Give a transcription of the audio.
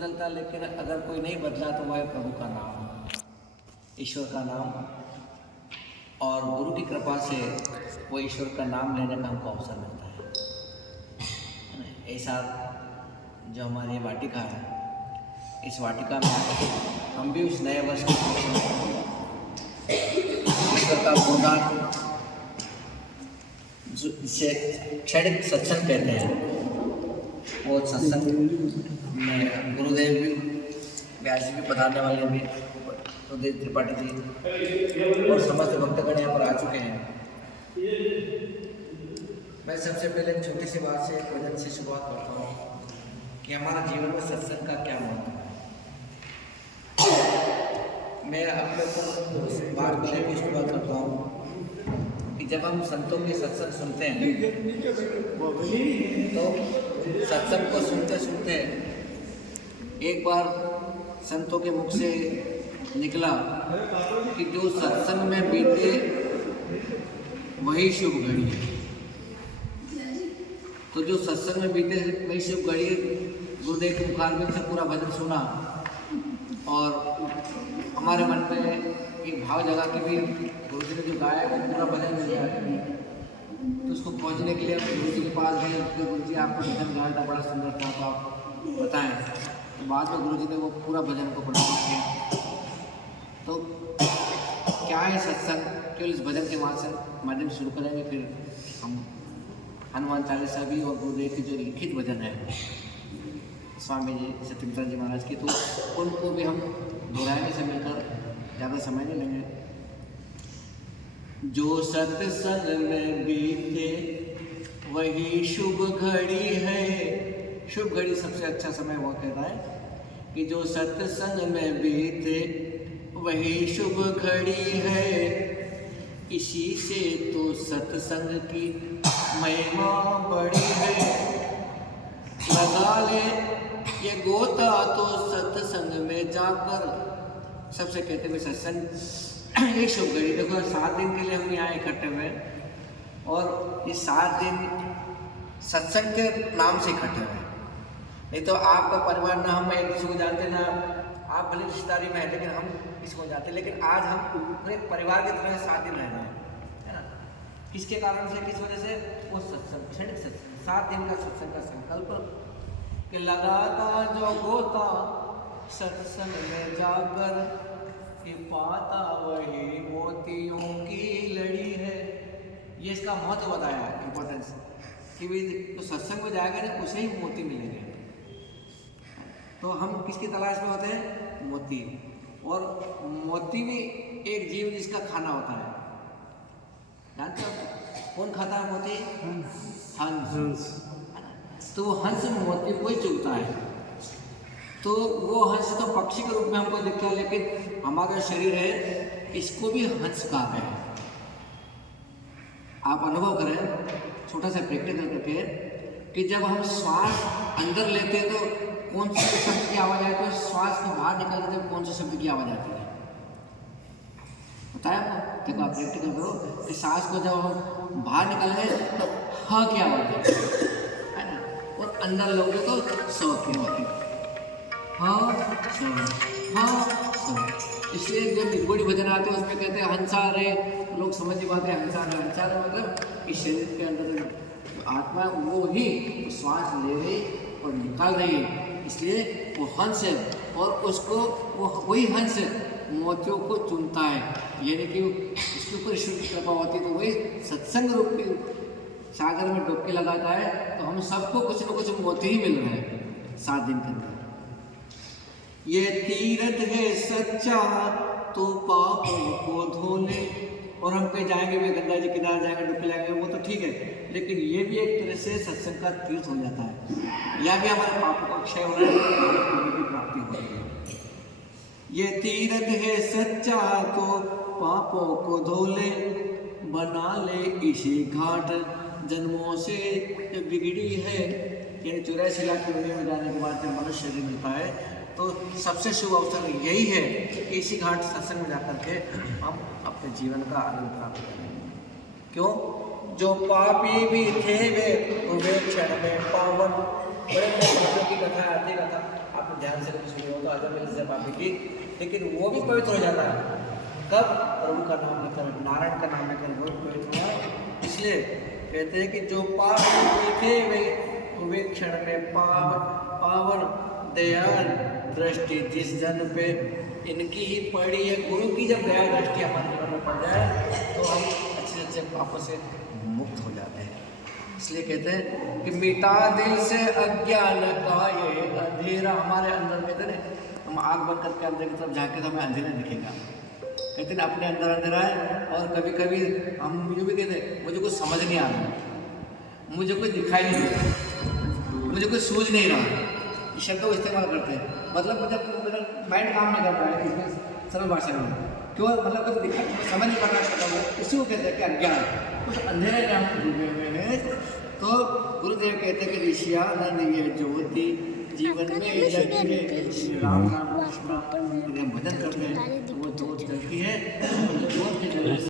बदलता, लेकिन अगर कोई नहीं बदला तो वह है प्रभु का नाम, ईश्वर का नाम। और गुरु की कृपा से वो ईश्वर का नाम लेने का हमको अवसर मिलता है। ऐसा जो हमारी वाटिका है, इस वाटिका में हम भी उस नए वर्ष के ईश्वर का गुणगान, जिसे क्षणिक सत्संग कहते हैं, वो सत्संग में गुरुदेव भी, व्यास जी भी, पधारने वाले भी, गुरुदेव त्रिपाठी जी और समस्त भक्तगण यहाँ पर आ चुके हैं। मैं सबसे पहले एक छोटी सी बात से, एक भजन से शुरुआत करता हूँ कि हमारा जीवन में सत्संग का क्या महत्व है। मैं अपने को बात करने की शुरुआत करता हूँ कि जब हम संतों के सत्संग सुनते हैं तो सत्संग को सुनते सुनते एक बार संतों के मुख से निकला कि जो सत्संग में बीते वही शुभ घड़ी है। तो जो सत्संग में बीते वही शुभ घड़ी, गुरुदेव के मुखारबिंद से पूरा भजन सुना और हमारे मन में एक भाव जगा कि भी गुरु जी ने जो गाया है पूरा भजन मिल गया है। तो उसको खोजने के लिए गुरु जी के पास गए, गुरु जी आपको भजन गाया था, बड़ा सुंदर था, तो आप बताएं। तो बाद में गुरु जी ने वो पूरा भजन को पढ़ा किया। तो क्या है सत्संग, केवल इस भजन के माध्यम से शुरू करेंगे, फिर हम हनुमान चालीसा भी और गुरुदेव की जो लिखित भजन है स्वामी जी सत्यमित्र जी महाराज की, तो उनको भी हम दोहराने से मिलकर ज़्यादा समय नहीं लेंगे। जो सत्संग में बीते वही शुभ घड़ी है। शुभ घड़ी सबसे अच्छा समय वो कहता है कि जो सत्संग में बीते वही शुभ घड़ी है। इसी से तो सत्संग की महिमा बड़ी है। लगा ले ये गोता तो सत्संग में जाकर। सबसे कहते हुए सत्संग एक शुभ घड़ी। देखो 7 दिन के लिए हम यहाँ इकट्ठे हुए और ये 7 दिन सत्संग के नाम से इकट्ठे हुए। नहीं तो आपका परिवार ना, हम एक दूसरे को जानते ना, आप भले रिश्तेदारी में है लेकिन हम इसको जानते। लेकिन आज हम पूरे परिवार की तरह 7 दिन रहना है ना। किसके कारण से, किस वजह से? वो सत्संग, क्षणिक सत्संग, 7 दिन का सत्संग का संकल्प कि लगाता जो गोता सत्संग में जाकर, कि पाता वही मोतियों की लड़ी है। ये इसका महत्व बताया, इम्पोर्टेंस कि भी तो सत्संग में जाएगा ना उसे ही मोती मिलेंगे। तो हम किसकी तलाश में होते हैं? मोती। और मोती भी एक जीव जिसका खाना होता है, जानते हो कौन खाता है मोती? हंस। तो वो हंस मोती को ही चुगता है। तो वो हंस तो पक्षी के रूप में हमको दिखता है, लेकिन हमारा जो शरीर है इसको भी हंस कहा है। आप अनुभव करें, छोटा सा प्रैक्टिकल करके, कि जब हम श्वास अंदर लेते हैं तो कौन से शब्द की आवाज़ आती है, श्वास को बाहर निकालते हैं कौन से शब्द की आवाज़ आती है? बताया आपको? देखो आप प्रैक्टिकल करो कि सांस को जब हम बाहर निकालेंगे तो ह की आवाज़ है ना, और अंदर लोगे तो स की आवाज़ है। इसलिए जब निर्गुणी भजन आते हैं उसमें कहते हैं हंसा रे, लोग समझ नहीं पाते हंसा रे। हंसा रे मतलब इस शरीर के अंदर आत्मा वो ही श्वास ले रही और निकाल रही है, इसलिए वो हंस है। और उसको वही हंस मोतियों को चुनता है, यानी कि उसके ऊपर ईश्वर की कृपा होती है। तो वही सत्संग रूप की सागर में डुबकी लगाता है, तो हम सबको कुछ न कुछ मोती ही मिल रहे हैं 7 दिन के अंदर। ये तीर्थ है सच्चा तो पापों को धो ले। और हम कहीं जाएंगे भी, गंगा जी किनारे जाएंगे, डुबकी लगाएंगे, वो तो ठीक है, लेकिन ये भी एक तरह से सत्संग का तीर्थ हो जाता है। या भी हमारे पापों का क्षय हो रहा है, हमारे पुण्य की प्राप्ति हो रही है। ये तीर्थ है सच्चा तो पापों को धो ले, बना ले इसी घाट जन्मों से बिगड़ी है। यानी 84 लाख योनि में जाने के बाद जब मनुष्य शरीर मिलता है तो सबसे शुभ अवसर यही है कि इसी घाट सत्संग में जाकर के हम अपने जीवन का आनंद प्राप्त करें। क्यों? जो पापी भी थे वे क्षण में पावन। बड़े बड़े की कथा आती कथा आप ध्यान से कभी सुनी हो तो आजम इल्ज़ा पापी की, लेकिन वो भी पवित्र हो जाता है कब? प्रभु का नाम लेकर, नारायण का नाम लेकर वो पवित्र हुआ। इसलिए कहते हैं कि जो पाप थे वे क्षण में पावन दयाल दृष्टि जिस जन पे इनकी ही पड़ी है। गुरु की जब दया दृष्टि हमारे जीवन में पड़ जाए तो हम अच्छे अच्छे पापों से मुक्त हो जाते हैं। इसलिए कहते हैं कि मिटा दिल से अज्ञान का ये अंधेरा। हमारे अंदर कहते हैं हम आँख बंद करके अंदर की तरफ झाँके तो हमें अंधेरा दिखेगा। कहते हैं अपने अंदर अंधेरा है। और कभी कभी हम मुझे भी कहते हैं मुझे कुछ समझ नहीं आ रहा, मुझे कुछ दिखाई नहीं देता, मुझे कुछ सूझ नहीं रहा, इस शब्द को इस्तेमाल करते हैं। मतलब जब मेरा माइंड काम नहीं कर रहा है, इसमें सरल भाषा में क्यों, मतलब कुछ दिखा समझ नहीं पड़ रहा है, इसी को कहते हैं कि अज्ञान, कुछ अंधेरे में हम डूबे हुए हैं। तो गुरुदेव कहते हैं कि ऋषियानंद ये ज्योति जीवन में राम नाम कृष्ण भजन करते हैं वो ज्योत जलती है।